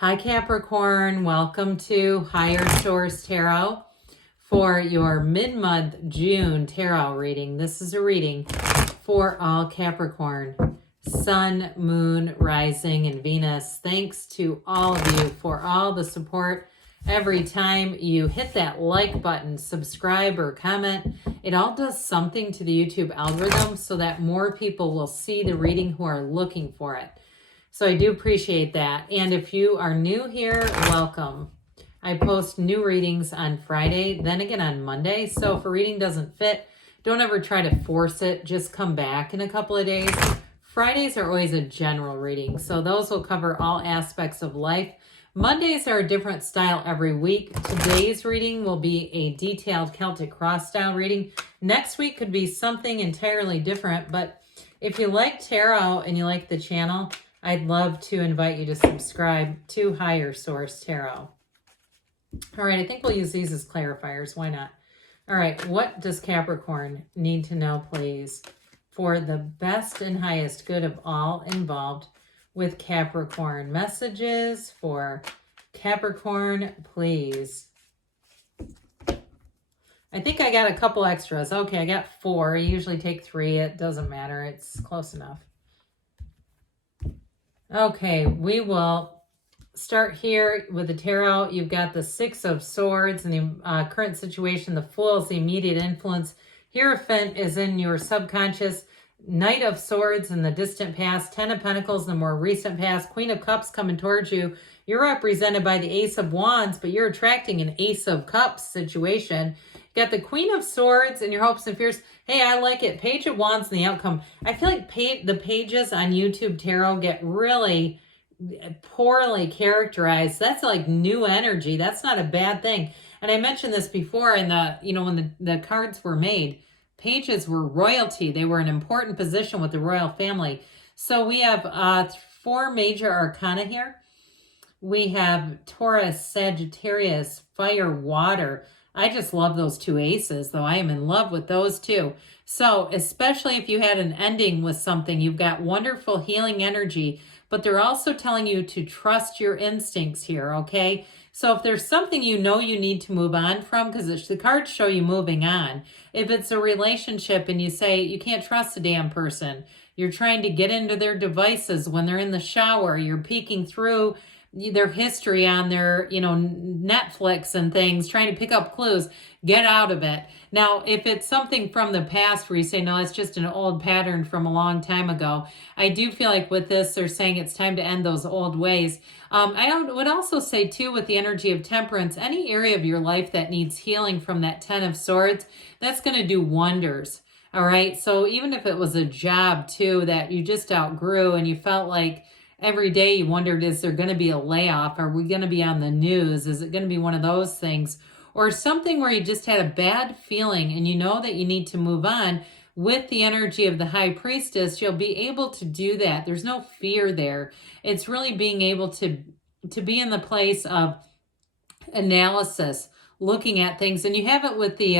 Hi Capricorn, welcome to Higher Source Tarot for your mid-month June tarot reading. This is a reading for all Capricorn, Sun, Moon, Rising, and Venus. Thanks to all of you for all the support. Every time you hit that like button, subscribe, or comment, it all does something to the YouTube algorithm so that more people will see the reading who are looking for it. So I do appreciate that. And if you are new here, welcome. I post new readings on Friday, then again on Monday. So if a reading doesn't fit, don't ever try to force it. Just come back in a couple of days. Fridays are always a general reading, so those will cover all aspects of life. Mondays are a different style every week. Today's reading will be a detailed Celtic cross style reading. Next week could be something entirely different, but if you like tarot and you like the channel, I'd love to invite you to subscribe to Higher Source Tarot. All right, I think we'll use these as clarifiers. Why not? All right, what does Capricorn need to know, please, for the best and highest good of all involved with Capricorn? Messages for Capricorn, please. I think I got a couple extras. Okay, I got 4. I usually take 3. It doesn't matter. It's close enough. Okay, we will start here with the tarot. You've got the 6 of Swords and the current situation. The Fool is the immediate influence. Hierophant is in your subconscious. Knight of Swords in the distant past. 10 of Pentacles in the more recent past. Queen of Cups coming towards you. You're represented by the Ace of Wands, but you're attracting an Ace of Cups situation. You got the Queen of Swords and your hopes and fears. Hey, I like it. Page of Wands and the outcome. I feel like the pages on YouTube Tarot get really poorly characterized. That's like new energy. That's not a bad thing. And I mentioned this before in the, when the cards were made. Pages were royalty. They were an important position with the royal family. So we have 4 major arcana here. We have Taurus, Sagittarius, Fire, Water. I just love those 2 aces, though. I am in love with those 2. So especially if you had an ending with something, you've got wonderful healing energy, but they're also telling you to trust your instincts here, okay? So if there's something you know you need to move on from, because the cards show you moving on. If it's a relationship and you say you can't trust a damn person, you're trying to get into their devices when they're in the shower, you're peeking through their history on their, Netflix and things, trying to pick up clues, get out of it. Now, if it's something from the past where you say, no, it's just an old pattern from a long time ago, I do feel like with this, they're saying it's time to end those old ways. I would also say, too, with the energy of Temperance, any area of your life that needs healing from that 10 of Swords, that's going to do wonders. All right. So even if it was a job, too, that you just outgrew and you felt like every day you wondered, is there going to be a layoff? Are we going to be on the news? Is it going to be one of those things? Or something where you just had a bad feeling and you know that you need to move on. With the energy of the High Priestess, you'll be able to do that. There's no fear there. It's really being able to be in the place of analysis, looking at things. And you have it with the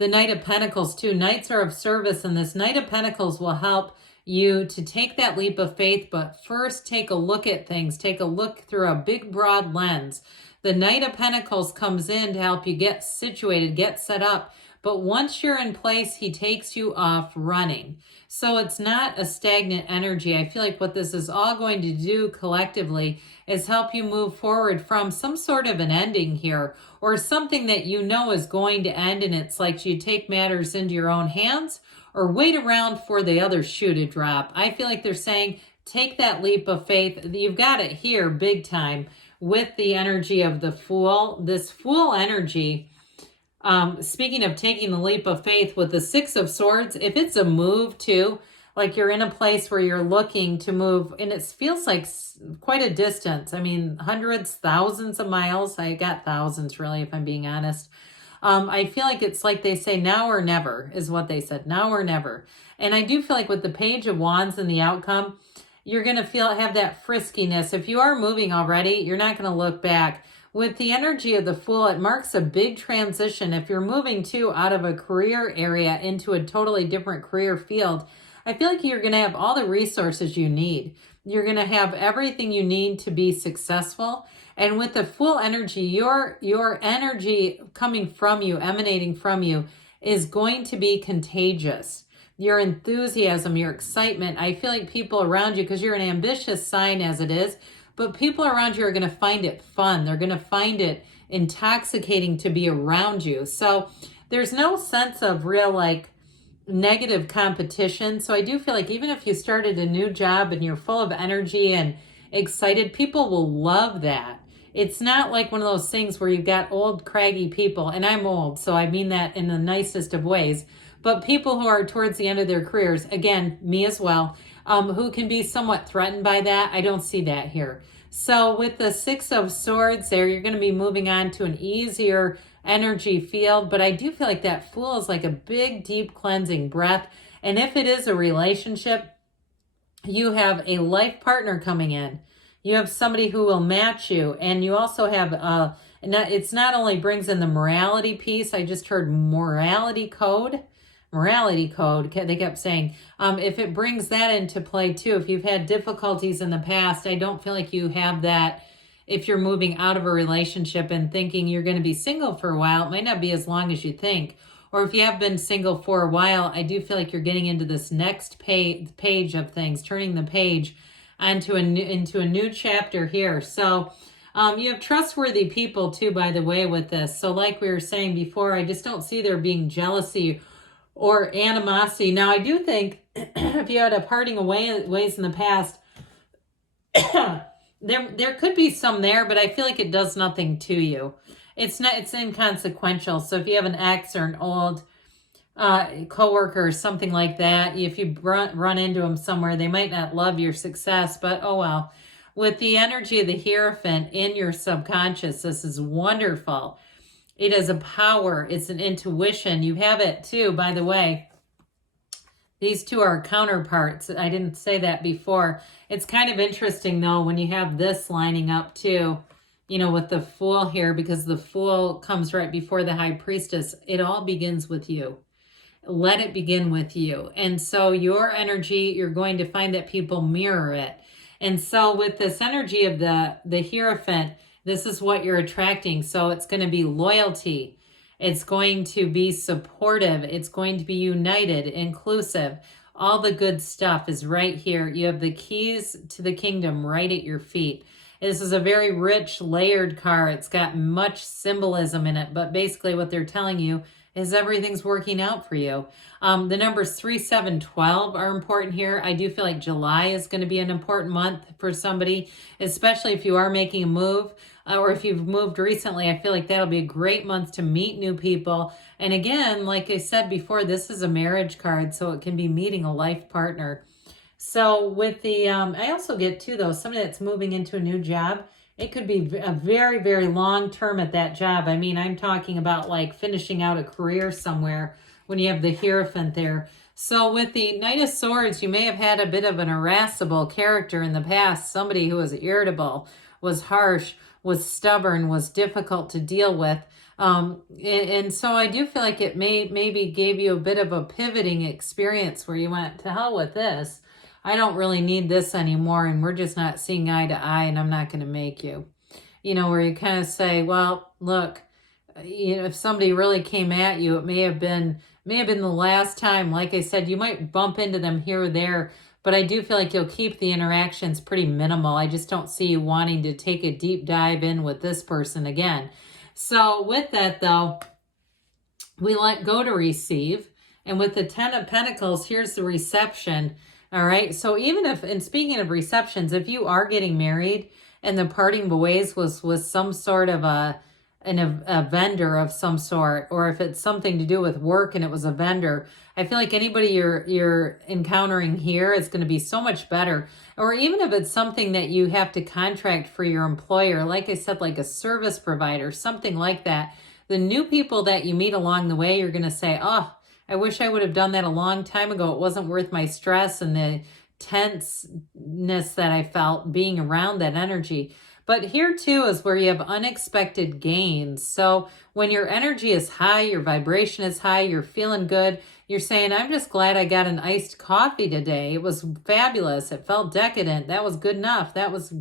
Knight of Pentacles too. Knights are of service, and this Knight of Pentacles will help you to take that leap of faith, but first take a look at things. Take a look through a big, broad lens. The Knight of Pentacles comes in to help you get situated, get set up. But once you're in place, he takes you off running. So it's not a stagnant energy. I feel like what this is all going to do collectively is help you move forward from some sort of an ending here, or something that you know is going to end, and it's like you take matters into your own hands or wait around for the other shoe to drop. I feel like they're saying, take that leap of faith. You've got it here big time with the energy of the Fool. This Fool energy, speaking of taking the leap of faith with the 6 of Swords, if it's a move too, like you're in a place where you're looking to move, and it feels like quite a distance. I mean, hundreds, thousands of miles. I got thousands, really, if I'm being honest. I feel like it's like they say now or never is what they said, now or never. And I do feel like with the Page of Wands and the outcome, you're going to have that friskiness. If you are moving already, you're not going to look back. With the energy of the Fool, it marks a big transition. If you're moving too out of a career area into a totally different career field, I feel like you're going to have all the resources you need. You're going to have everything you need to be successful. And with the full energy, your energy coming from you, emanating from you, is going to be contagious. Your enthusiasm, your excitement. I feel like people around you, because you're an ambitious sign as it is, but people around you are going to find it fun. They're going to find it intoxicating to be around you. So there's no sense of real like negative competition. So I do feel like even if you started a new job and you're full of energy and excited, people will love that. It's not like one of those things where you've got old craggy people, and I'm old, so I mean that in the nicest of ways, but people who are towards the end of their careers, again, me as well, who can be somewhat threatened by that. I don't see that here. So with the Six of Swords there, you're going to be moving on to an easier energy field, but I do feel like that Fool is like a big, deep cleansing breath. And if it is a relationship, you have a life partner coming in. You have somebody who will match you, and you also have, it's not only brings in the morality piece, I just heard morality code, they kept saying, if it brings that into play too, if you've had difficulties in the past, I don't feel like you have that. If you're moving out of a relationship and thinking you're going to be single for a while, it might not be as long as you think. Or if you have been single for a while, I do feel like you're getting into this next page of things, turning the page into a new chapter here. So you have trustworthy people too, by the way, with this. So like we were saying before, I just don't see there being jealousy or animosity. Now, I do think if you had a parting of ways in the past, there could be some there, but I feel like it does nothing to you. It's inconsequential. So if you have an ex or an old coworker or something like that, if you run into them somewhere, they might not love your success, but oh well. With the energy of the Hierophant in your subconscious, this is wonderful. It is a power. It's an intuition. You have it too, by the way. These two are counterparts. I didn't say that before. It's kind of interesting, though, when you have this lining up, too, you know, with the Fool here, because the Fool comes right before the High Priestess. It all begins with you. Let it begin with you. And so your energy, you're going to find that people mirror it. And so with this energy of the Hierophant, this is what you're attracting. So it's going to be loyalty. It's going to be supportive. It's going to be united, inclusive. All the good stuff is right here. You have the keys to the kingdom right at your feet. This is a very rich, layered card. It's got much symbolism in it, but basically what they're telling you is everything's working out for you. The numbers 3, 7, 12 are important here. I do feel like July is going to be an important month for somebody, especially if you are making a move or if you've moved recently. I feel like that'll be a great month to meet new people. And again, like I said before, this is a marriage card, so it can be meeting a life partner. So with the, I also get too, though, somebody that's moving into a new job. It could be a very, very long term at that job. I mean, I'm talking about like finishing out a career somewhere when you have the Hierophant there. So with the Knight of Swords, you may have had a bit of an irascible character in the past. Somebody who was irritable, was harsh, was stubborn, was difficult to deal with. And so I do feel like it maybe gave you a bit of a pivoting experience where you went, to hell with this. I don't really need this anymore, and we're just not seeing eye to eye, and I'm not going to make you. You know, where you kind of say, well, look, you know, if somebody really came at you, it may have been the last time. Like I said, you might bump into them here or there, but I do feel like you'll keep the interactions pretty minimal. I just don't see you wanting to take a deep dive in with this person again. So with that, though, we let go to receive. And with the 10 of Pentacles, here's the reception. All right. So even if, and speaking of receptions, if you are getting married and the parting of ways was some sort of a vendor of some sort, or if it's something to do with work and it was a vendor, I feel like anybody you're encountering here is going to be so much better. Or even if it's something that you have to contract for your employer, like I said, like a service provider, something like that. The new people that you meet along the way, you're going to say, oh, I wish I would have done that a long time ago. It wasn't worth my stress and the tenseness that I felt being around that energy. But here too is where you have unexpected gains. So when your energy is high, your vibration is high, you're feeling good, you're saying, I'm just glad I got an iced coffee today. It was fabulous. It felt decadent. That was good enough. That was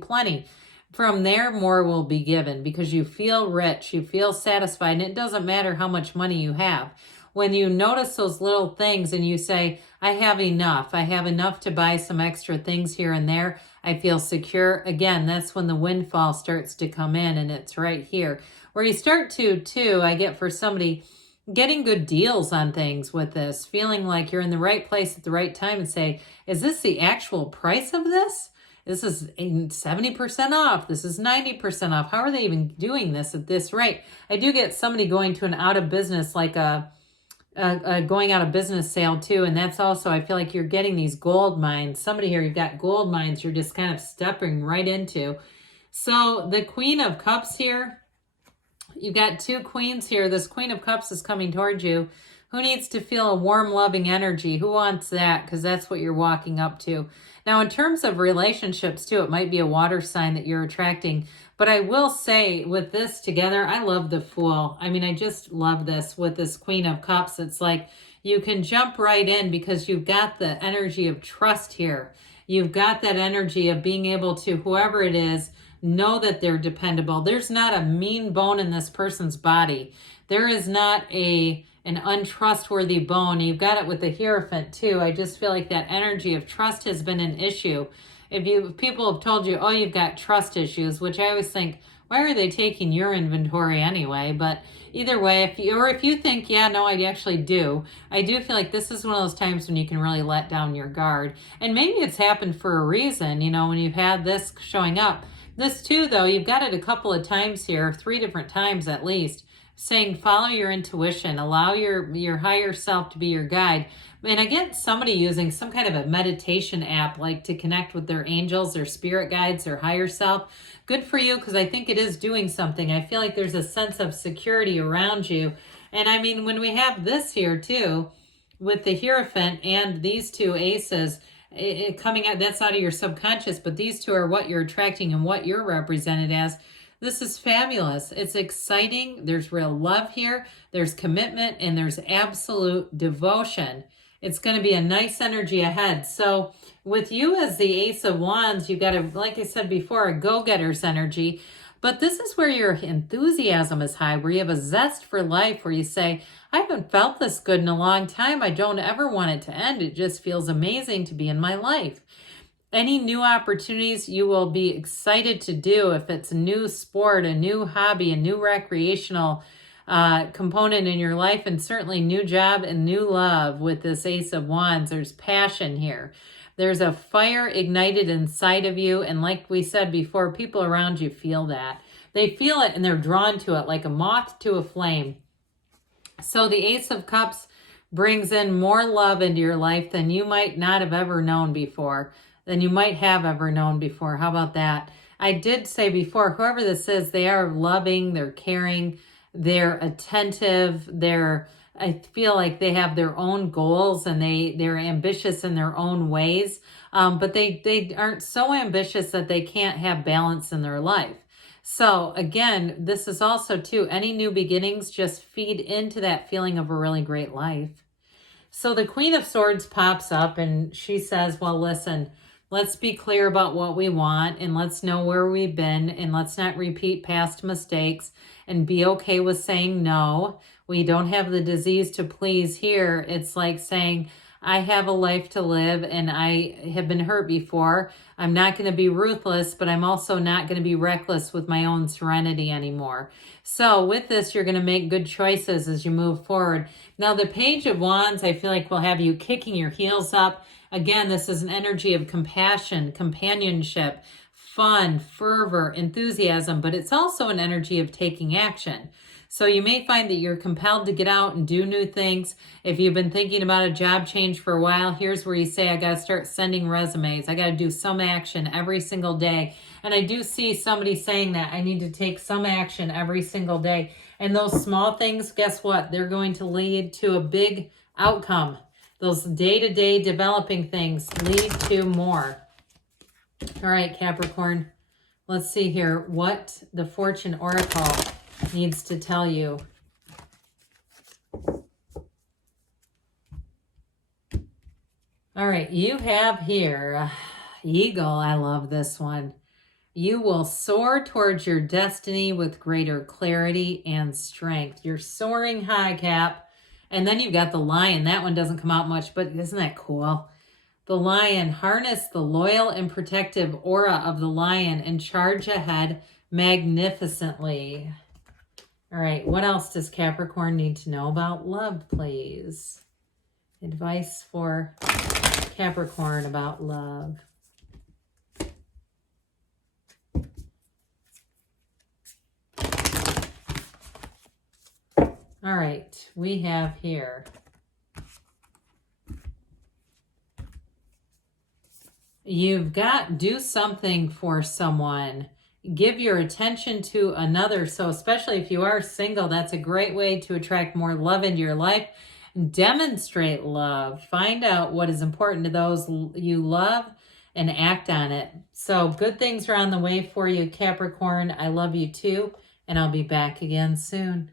plenty. From there, more will be given because you feel rich, you feel satisfied, and it doesn't matter how much money you have. When you notice those little things and you say, I have enough to buy some extra things here and there, I feel secure. Again, that's when the windfall starts to come in, and it's right here. Where you start to, I get for somebody, getting good deals on things with this, feeling like you're in the right place at the right time and say, is this the actual price of this? This is 70% off. This is 90% off. How are they even doing this at this rate? I do get somebody going to an out of business, like a going out of business sale too. And that's also, I feel like you're getting these gold mines. Somebody here, you've got gold mines you're just kind of stepping right into. So the Queen of Cups here, you've got two queens here. This Queen of Cups is coming towards you. Who needs to feel a warm, loving energy? Who wants that? Because that's what you're walking up to. Now, in terms of relationships, too, it might be a water sign that you're attracting. But I will say, with this together, I love the Fool. I mean, I just love this with this Queen of Cups. It's like you can jump right in because you've got the energy of trust here. You've got that energy of being able to, whoever it is, know that they're dependable. There's not a mean bone in this person's body. There is not an untrustworthy bone. You've got it with the Hierophant too. I just feel like that energy of trust has been an issue. If people have told you, oh, you've got trust issues, which I always think, why are they taking your inventory anyway? But either way, if you think, yeah, no, I actually do. I do feel like this is one of those times when you can really let down your guard. And maybe it's happened for a reason, when you've had this showing up. This too, though, you've got it a couple of times here, 3 different times at least, saying follow your intuition, allow your higher self to be your guide. And I get somebody using some kind of a meditation app, like to connect with their angels, their spirit guides, their higher self. Good for you, because I think it is doing something. I feel like there's a sense of security around you. And I mean, when we have this here too, with the Hierophant and these two aces, it coming out, that's out of your subconscious, but these two are what you're attracting and what you're represented as. This is fabulous. It's exciting. There's real love here. There's commitment, and there's absolute devotion. It's going to be a nice energy ahead. So with you as the Ace of Wands, you've got like I said before, a go-getter's energy. But this is where your enthusiasm is high, where you have a zest for life, where you say, I haven't felt this good in a long time. I don't ever want it to end. It just feels amazing to be in my life. Any new opportunities you will be excited to do, if it's a new sport, a new hobby, a new recreational component in your life, and certainly new job and new love with this Ace of Wands. There's passion here. There's a fire ignited inside of you. And like we said before, people around you feel that. They feel it and they're drawn to it like a moth to a flame. So the Ace of Cups brings in more love into your life than you might not have ever known before, than you might have ever known before. How about that? I did say before, whoever this is, they are loving, they're caring, they're attentive, I feel like they have their own goals and they're ambitious in their own ways, but they aren't so ambitious that they can't have balance in their life. So again, this is also too, any new beginnings just feed into that feeling of a really great life. So the Queen of Swords pops up and she says, well, listen, let's be clear about what we want, and let's know where we've been, and let's not repeat past mistakes, and be okay with saying no. We don't have the disease to please here. It's like saying, I have a life to live and I have been hurt before. I'm not going to be ruthless, but I'm also not going to be reckless with my own serenity anymore. So with this, you're going to make good choices as you move forward. Now, the Page of Wands, I feel like will have you kicking your heels up. Again, this is an energy of compassion, companionship, fun, fervor, enthusiasm, but it's also an energy of taking action. So you may find that you're compelled to get out and do new things. If you've been thinking about a job change for a while, here's where you say, I got to start sending resumes. I got to do some action every single day. And I do see somebody saying that I need to take some action every single day. And those small things, guess what? They're going to lead to a big outcome. Those day-to-day developing things lead to more. All right, Capricorn, Let's see here what the Fortune Oracle needs to tell you. All right, you have here Eagle. I love this one. You will soar towards your destiny with greater clarity and strength. You're soaring high, Cap. And then you've got the Lion. That one doesn't come out much, but isn't that cool? The Lion, harness the loyal and protective aura of the Lion and charge ahead magnificently. All right, what else does Capricorn need to know about love, please? Advice for Capricorn about love. All right, we have here you've got do something for someone. Give your attention to another. So especially if you are single, that's a great way to attract more love into your life. Demonstrate love. Find out what is important to those you love and act on it. So good things are on the way for you, Capricorn. I love you too, and I'll be back again soon.